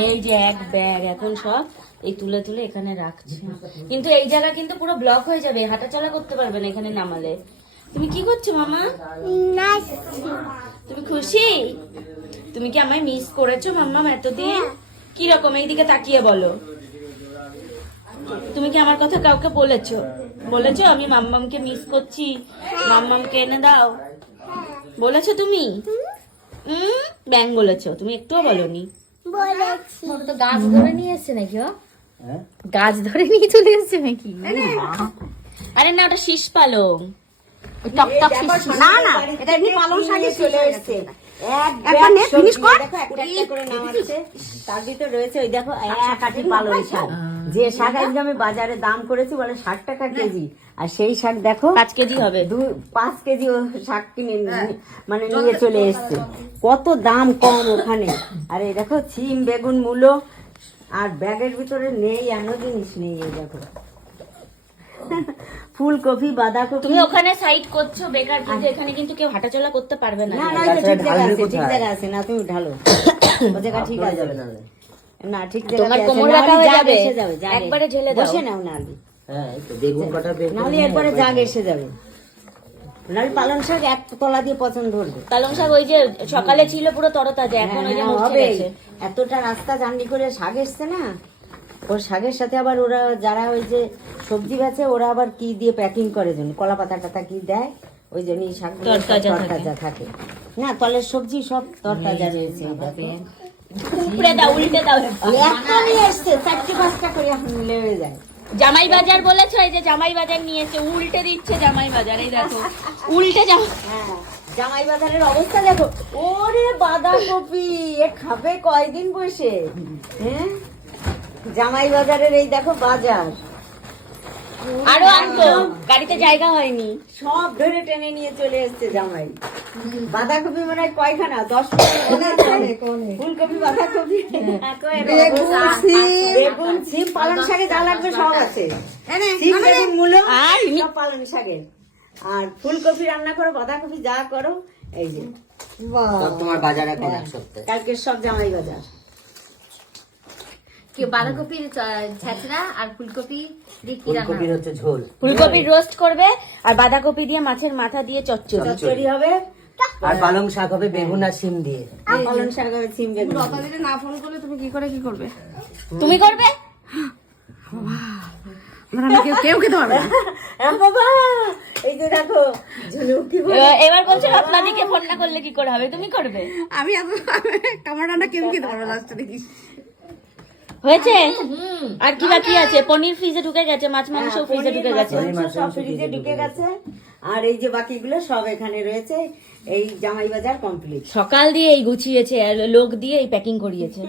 এই যে এক ব্যাগ এখন সব এই তুলে তুলে এখানে রাখছে, কিন্তু এই জায়গা কিন্তু পুরো ব্লক হয়ে যাবে, হাঁটাচলা করতে পারবে না এখানে নামালে। তুমি কি করছো মামা? তুমি খুশি? তুমি কি আমায় মিস করেছো মাম্মাম এতদিন? কি রকম এইদিকে তাকিয়ে বলো। তুমি কি আমার কথা কাউকে বলেছো? বলেছো আমি মাম্মামকে মিস করছি, মাম্মামকে এনে দাও, বলেছো তুমি? ব্যাং বলেছো, তুমি একটুও বলোনি। তো গাছ ধরে নিয়ে এসছে নাকি? গাছ ধরে নিয়ে চলে এসছে নাকি? আরে না, ওটা শীষ পালং। না না, এটা এমনি পালং শাকে চলে এসেছে। তার ভিতরে রয়েছে ওই দেখো এক আটি পালং শাক, যে শাক আজকে আমি বাজারে দাম করেছি বলে 60 টাকা কেজি, আর সেই শাক দেখো 5 কেজি হবে। 5 কেজি শাক কিনে মানে নিয়ে চলে এসছে। কত দাম কম ওখানে। আর এই দেখো সিম, বেগুন, মূলো, আর ব্যাগের ভিতরে নেই এমন জিনিস নেই। এই দেখো ফুলকপি, বাঁধাকপি। তুমি ওখানে সাইড করছো বেকার, কিন্তু এখানে কিন্তু কেউ হাঁটাচলা করতে পারবে না। না না, ঠিক জায়গা আছে, ঠিক জায়গা আছে। না তুমি ঢালো, ও জায়গা ঠিক আছে। না ঠিক জায়গা আছে, তোমার কোমর ব্যথা হয়ে যাবে, এসে যাবে। একবারে ঢেলে দাও। বসে নাও না আলি। হ্যাঁ, এই তো বেগুন কাটা বেগুন। নাহলে একবারে জাগ এসে যাবে। নাহলে পালং শাক এক তলা দিয়ে পছন্দ ধরবে। পালং শাক ওই যে সকালে ছিল পুরো তরতাজা, এখন ওই যে মুখে হবে। গেছে। এতটা রাস্তা জার্নি করে শাক এসছে না, ওর শাকের সাথে আবার ওরা যারা ওই যে সবজি বেচে ওরা আবার কি দিয়ে প্যাকিং করে জন্য কলা পাতা টাতা কি দেয়, ওই জন্যই শাক তরতাজা থাকে। না, তলের সবজি সব তরতাজা রয়েছে। উপরে দাও, উল্টে দাও। এখনই এসছে 4-5টা করে এখন লেগে যায়। জামাই বাজার বলেছো, এই যে জামাই বাজার নিয়েছে, উল্টে দিচ্ছে জামাই বাজার। এই দেখো উল্টে যাও। হ্যাঁ, জামাই বাজারের অবস্থা দেখো। ওরে বাঁধাকপি, এ খাবে কয়দিন বসে? হ্যাঁ, জামাই বাজারের এই দেখো বাজার। আরো আনতো, গাড়িতে জায়গা হয়নি, সব ধরে টেনে নিয়ে চলে এসছে জামাই। বাঁধাকপি মনে হয় কয়খানা, 10 ফুলকপি, বাঁধাকপি, বেগুন, সিম, পালং শাকে যা লাগবে সব আছে। সিম, বেগুন, মূলো আর সব পালং শাকে। আর ফুলকপি রান্না করো, বাঁধাকপি যা করো। এই যে সব তোমার বাজার এখন এক সপ্তাহ। কালকে সব জামাই বাজার। কি বাঁধাকপির ছেঁচড়া আর ফুলকপি দিয়ে কি রান্না? ফুলকপির হচ্ছে ঝোল, ফুলকপির রোস্ট করবে, আর বাঁধাকপি দিয়ে মাছের মাথা দিয়ে চচ্চড়ি। চচ্চড়ি হবে, আর পালং শাক হবে বেগুন আর শিম দিয়ে। পালং শাক হবে, সিম, বেগুন। না ফোন করলে তুমি কি করে কি করবে? তুমি করবে? কেউ খেতে পারবে না। বাবা, এই যে দেখো ঝুনুকি এবার বলছো আপনাদিকে ফোন না করলে কি করে হবে, তুমি করবে? আমি টমাটোটা কেউ খেতে পারবো লাস্টে দেখিস। হয়েছে? আর কি বাকি আছে? পনির ফ্রিজে ঢুকে গেছে, মাছ মাংস ফ্রিজে ঢুকে গেছে, সব ফ্রিজে ঢুকে গেছে। আর এই যে বাকিগুলো সব এখানে রয়েছে। এই জামাই বাজার কমপ্লিট। সকাল দিয়ে এই গুছিয়েছে, আর লোক দিয়ে এই প্যাকিং করিয়েছে।